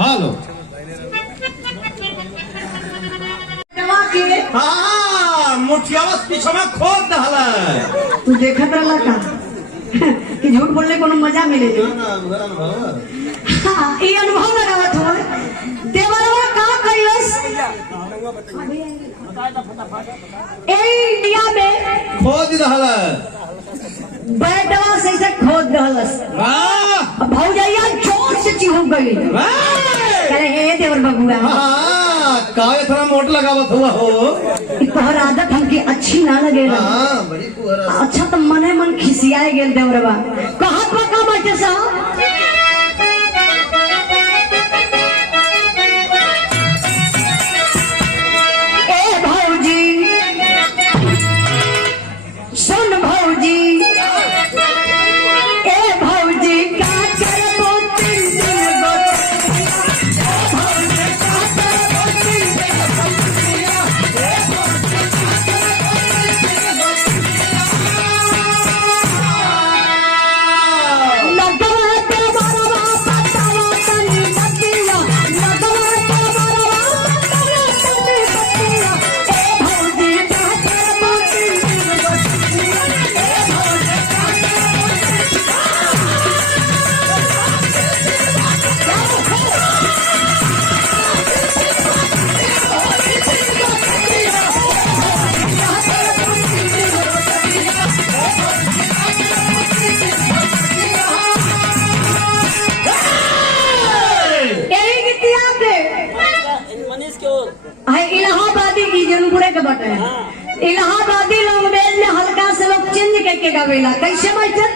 hello हाँ मुठियावा पीछे में खोद दहला तू देखत रहला का कि झूठ बोलने को मजा मिले जो हाँ ये अनुभव लगावत हो देवरवा का कइलस इंडिया में खोद दहला बैठवा से खोद दहलस वाह भौजैया जोर से चिहुक गई अरे हे देवर बबुआ काहे थोड़ा मोट लगावत हुआ हो तोहर आदत हमके अच्छी ना लगे बड़ी अच्छा तो मने मन खिसियाए गेल देवरबा कहत बा का बाटे साहब ए भौजी सुन भौजी ए भौजी का करबो तीन दिन इलाहाबादी की जनपुरे के बटे इलाहाबादी लैंग्वेज में हल्का से लोग चेंज करके गावेला कैसे बैठे